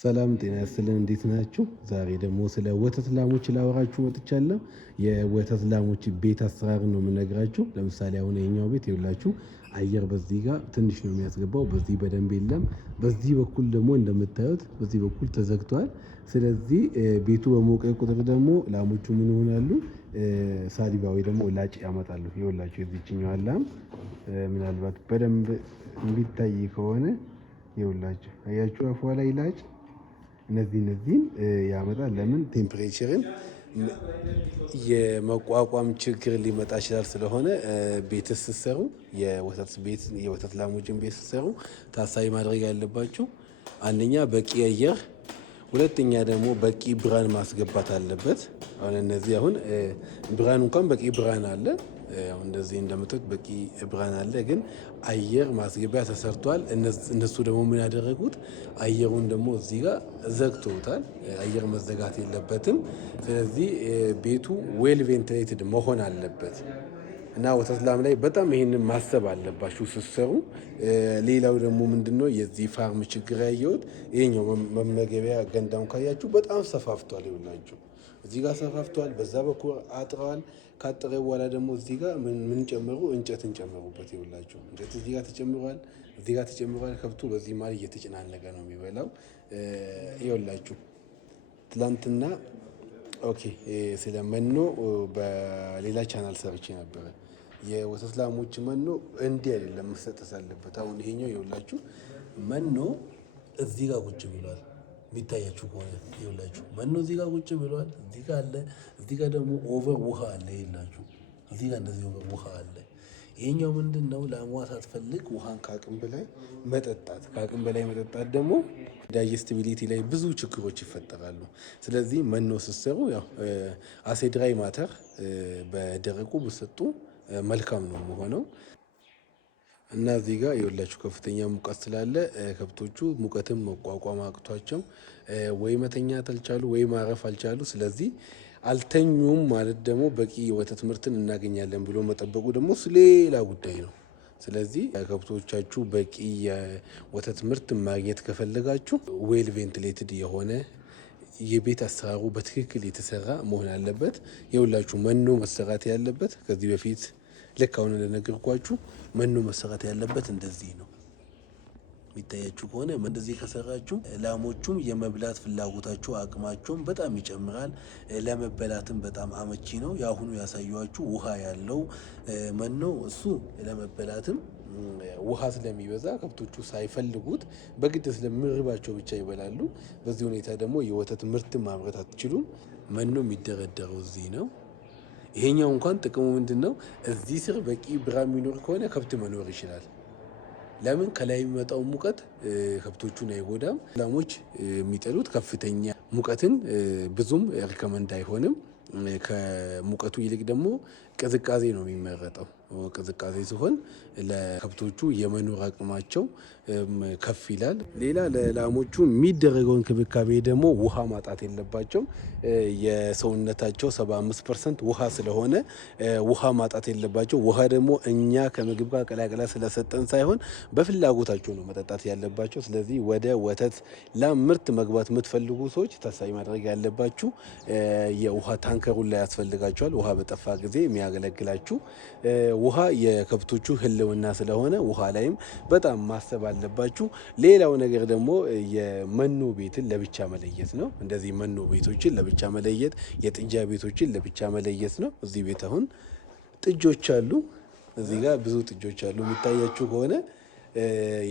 ሰላም ጤና ይስጥልን እንዴት ናችሁ? ዛሬ ደግሞ ስለ ወተት ላሞች ላወራችሁ መጥቻለሁ። የወተት ላሞች ቤት አሰራር ነው የምነግራችሁ። ለምሳሌ አሁን የኛው ቤት ይኸውላችሁ አየር በዚህ ጋር ትንሽ ነው የሚያስገባው፣ በዚህ በደንብ የለም። በዚህ በኩል ደግሞ እንደምታዩት በዚህ በኩል ተዘግቷል። ስለዚህ ቤቱ በሞቀ ቁጥር ደግሞ ላሞቹ ምን ይሆናሉ? ሳሊባዊ ደግሞ ላጭ ያመጣሉ። ይኸውላችሁ የዚህኛው ላም ምናልባት በደንብ የሚታይ ከሆነ ይኸውላችሁ አያችሁ አፏ ላይ ላጭ እነዚህን ያመጣል። ለምን ቴምፕሬቸርን የመቋቋም ችግር ሊመጣ ይችላል። ስለሆነ ቤት ስትሰሩ የወተት ላሞችን ቤት ስትሰሩ ታሳቢ ማድረግ ያለባችሁ አንደኛ በቂ አየር፣ ሁለተኛ ደግሞ በቂ ብርሃን ማስገባት አለበት። አሁን እነዚህ አሁን ብርሃን እንኳን በቂ ብርሃን አለ። አሁን እንደዚህ እንደምታዩት በቂ ብርሃን አለ፣ ግን አየር ማስገቢያ ተሰርቷል። እነሱ ደግሞ ምን ያደረጉት አየሩን ደግሞ እዚህ ጋር ዘግተውታል። አየር መዘጋት የለበትም። ስለዚህ ቤቱ ዌል ቬንቲሌትድ መሆን አለበት እና ወተት ላም ላይ በጣም ይሄንን ማሰብ አለባችሁ ስትሰሩ። ሌላው ደግሞ ምንድነው የዚህ ፋርም ችግር ያየሁት ይሄኛው መመገቢያ ገንዳውን ካያችሁ በጣም ሰፋፍቷል። ይውላችሁ እዚህ ጋር ሰፋፍቷል፣ በዛ በኩል አጥረዋል። ካጠረ በኋላ ደግሞ እዚህ ጋር ምን ጨመሩ? እንጨትን ጨመሩበት። ይውላችሁ እንጨት እዚህ ጋር ተጨምሯል፣ እዚህ ጋር ተጨምሯል። ከብቱ በዚህ ማለት እየተጨናነቀ ነው የሚበላው። ይውላችሁ ትላንትና ኦኬ ስለ መኖ በሌላ ቻናል ሰርቼ ነበረ። የወተት ላሞች መኖ እንዲህ አይደለም መሰጠት አለበት። አሁን ይሄኛው ይኸውላችሁ መኖ እዚህ ጋር ቁጭ ብሏል። የሚታያችሁ ከሆነ ይኸውላችሁ መኖ እዚህ ጋር ቁጭ ብሏል። እዚህ ጋር አለ፣ እዚህ ጋር ደግሞ ኦቨር ውሃ አለ። ይኸውላችሁ እዚህ ጋር እንደዚህ ኦቨር ውሃ አለ። ይሄኛው ምንድነው ላሟ ሳትፈልግ ውሃን ከአቅም በላይ መጠጣት። ከአቅም በላይ መጠጣት ደግሞ ዳይጀስቲቢሊቲ ላይ ብዙ ችግሮች ይፈጠራሉ። ስለዚህ መኖ ስትሰሩ ያው አሴድራይ ማተር በደረቁ ብሰጡ መልካም ነው የሚሆነው እና እዚህ ጋር የወላችሁ ከፍተኛ ሙቀት ስላለ ከብቶቹ ሙቀትን መቋቋም አቅቷቸው ወይ መተኛት አልቻሉ ወይ ማረፍ አልቻሉ። ስለዚህ አልተኙም ማለት ደግሞ በቂ የወተት ምርትን እናገኛለን ብሎ መጠበቁ ደግሞ ሌላ ጉዳይ ነው። ስለዚህ ከብቶቻችሁ በቂ የወተት ምርት ማግኘት ከፈለጋችሁ ዌል ቬንቲሌትድ የሆነ የቤት አሰራሩ በትክክል የተሰራ መሆን አለበት። የሁላችሁ መኖ መሰራት ያለበት ከዚህ በፊት ልክ አሁን እንደነገርኳችሁ መኖ መሰራት ያለበት እንደዚህ ነው። የሚታያችሁ ከሆነ እንደዚህ ከሰራችሁ ላሞቹም የመብላት ፍላጎታቸው አቅማቸውም በጣም ይጨምራል። ለመበላትም በጣም አመቺ ነው። የአሁኑ ያሳየኋችሁ ውሃ ያለው መኖ እሱ ለመበላትም ውሃ ስለሚበዛ ከብቶቹ ሳይፈልጉት በግድ ስለምርባቸው ብቻ ይበላሉ። በዚህ ሁኔታ ደግሞ የወተት ምርት ማምረት አትችሉም። መኖ የሚደረደረው እዚህ ነው። ይሄኛው እንኳን ጥቅሙ ምንድነው? እዚህ ስር በቂ ብርሃን የሚኖር ከሆነ ከብት መኖር ይችላል። ለምን ከላይ የሚመጣው ሙቀት ከብቶቹን አይጎዳም። ላሞች የሚጠሉት ከፍተኛ ሙቀትን ብዙም ሪከመንድ አይሆንም። ከሙቀቱ ይልቅ ደግሞ ቅዝቃዜ ነው የሚመረጠው። ቅዝቃዜ ሲሆን ለከብቶቹ የመኖር አቅማቸው ከፍ ይላል። ሌላ ለላሞቹ የሚደረገው እንክብካቤ ደግሞ ውሃ ማጣት የለባቸው። የሰውነታቸው 75% ውሃ ስለሆነ ውሃ ማጣት የለባቸው። ውሃ ደግሞ እኛ ከምግብ ጋር ቀላቅላ ስለሰጠን ሳይሆን በፍላጎታቸው ነው መጠጣት ያለባቸው። ስለዚህ ወደ ወተት ላም ምርት መግባት የምትፈልጉ ሰዎች ታሳቢ ማድረግ ያለባችሁ የውሃ ታንከሩን ላይ ያስፈልጋቸዋል። ውሃ በጠፋ ጊዜ የሚያገለግላችሁ ውሃ የከብቶቹ ሕልውና ስለሆነ ውሃ ላይም በጣም ማሰብ አለባችሁ። ሌላው ነገር ደግሞ የመኖ ቤትን ለብቻ መለየት ነው። እንደዚህ መኖ ቤቶችን ለብቻ መለየት፣ የጥጃ ቤቶችን ለብቻ መለየት ነው። እዚህ ቤት አሁን ጥጆች አሉ። እዚህ ጋር ብዙ ጥጆች አሉ። የሚታያችሁ ከሆነ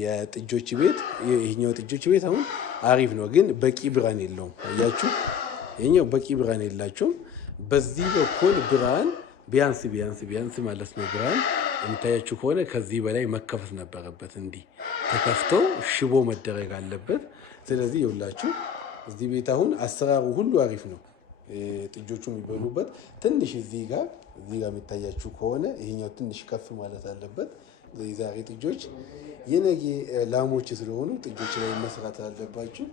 የጥጆች ቤት ይሄኛው ጥጆች ቤት አሁን አሪፍ ነው፣ ግን በቂ ብርሃን የለውም። አያችሁ፣ ይሄኛው በቂ ብርሃን የላቸውም። በዚህ በኩል ብርሃን ቢያንስ ማለት ነው ብርሃን የሚታያችሁ ከሆነ ከዚህ በላይ መከፈት ነበረበት። እንዲህ ተከፍቶ ሽቦ መደረግ አለበት። ስለዚህ ይኸውላችሁ እዚህ ቤት አሁን አሰራሩ ሁሉ አሪፍ ነው። ጥጆቹ የሚበሉበት ትንሽ እዚህ ጋር የሚታያችሁ ከሆነ ይሄኛው ትንሽ ከፍ ማለት አለበት። ዛሬ ጥጆች የነገ ላሞች ስለሆኑ ጥጆች ላይ መስራት አለባችሁ።